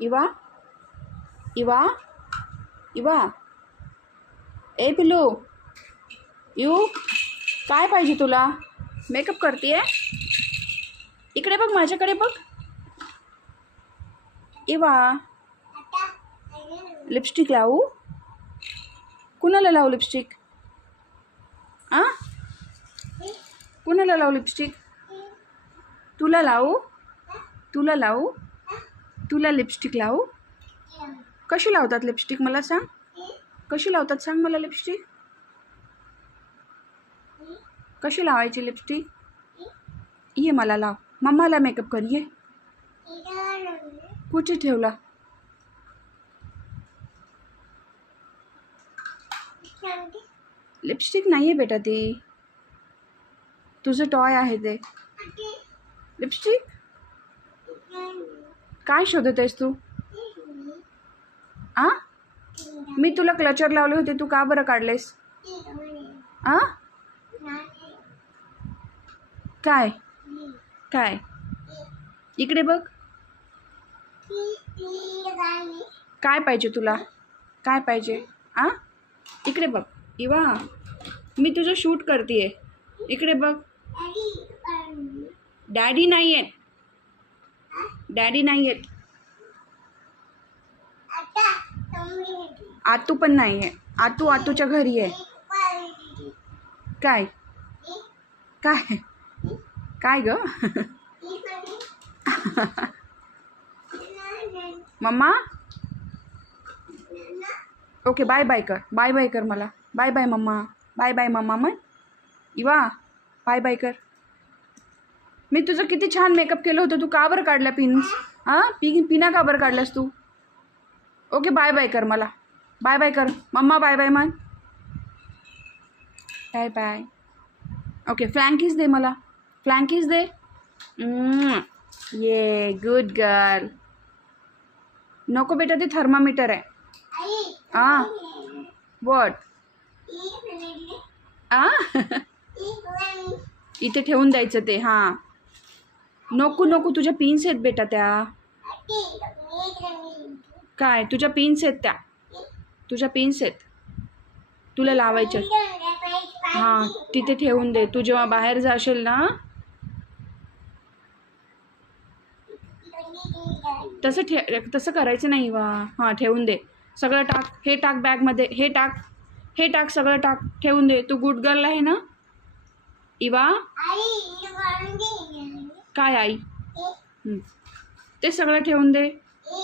इवा इवा इवा ए पिल्लू यू काय पाहिजे तुला? मेकअप करतीये? इकडे बघ, माझ्याकडे बघ. इवा लिपस्टिक लावू? कुणाला लावू लिपस्टिक? आ कुणाला लावू लिपस्टिक? तुला लावू? तुला लावू? तुला लिपस्टिक लावू? कशी लावतात लिपस्टिक मला सांग? कशी लावतात सांग मला लिपस्टिक? कशी लावायची लिपस्टिक? ये मला लाव. मम्माला मेकअप कर ये. कुठे ठेवला? लिपस्टिक नाही आहे बेटा, ती तुझं टॉय आहे ते. लिपस्टिक काय शोधत आहेस तू? आ मी तुला क्लचर लावले होते, तू का बरं काढलेस? आ काय काय? इकडे बघ. काय पाहिजे तुला? काय पाहिजे? आ इकडे बघ. इवा मी तुझं शूट करतेय. इकडे बघ. डॅडी नाही आहेत. डॅडी नाही आहेत. आतू पण नाही आहे. आतू आतूच्या घरी आहे. काय काय काय ग? मम्मा ओके बाय बाय कर. बाय बाय कर मला. बाय बाय मम्मा. बाय बाय मम्मा. मग इवा बाय बाय कर. मी तुझं किती छान मेकअप केलं होतं, तू का बरं काढला पिन्स? पिना का बरं काढलास तू? ओके बाय बाय कर मला. बाय बाय कर मम्मा. बाय बाय मग. Bye bye. ओके फ्लँकीज दे मला. फ्लँकीज दे. ये गुड गर्ल. नको बेटा, ते थर्मामीटर आहे. वॉट? इथे ठेवून द्यायचं ते. हां नको नको, तुझ्या पिन्स आहेत बेटा त्या. काय तुझ्या पिन्स आहेत त्या? तुझ्या पिन्स आहेत, तुला लावायच्या. हां तिथे ठेवून दे. तू जेव्हा बाहेर जाशील ना, तसं करायचं नाही वा. हां ठेवून दे. सगळं टाक. हे टाक बॅगमध्ये. हे टाक. हे टाक. सगळं टाक. ठेवून दे. तू गुड गर्ल आहे ना इवा? काय आई? ते सगळं ठेवून दे.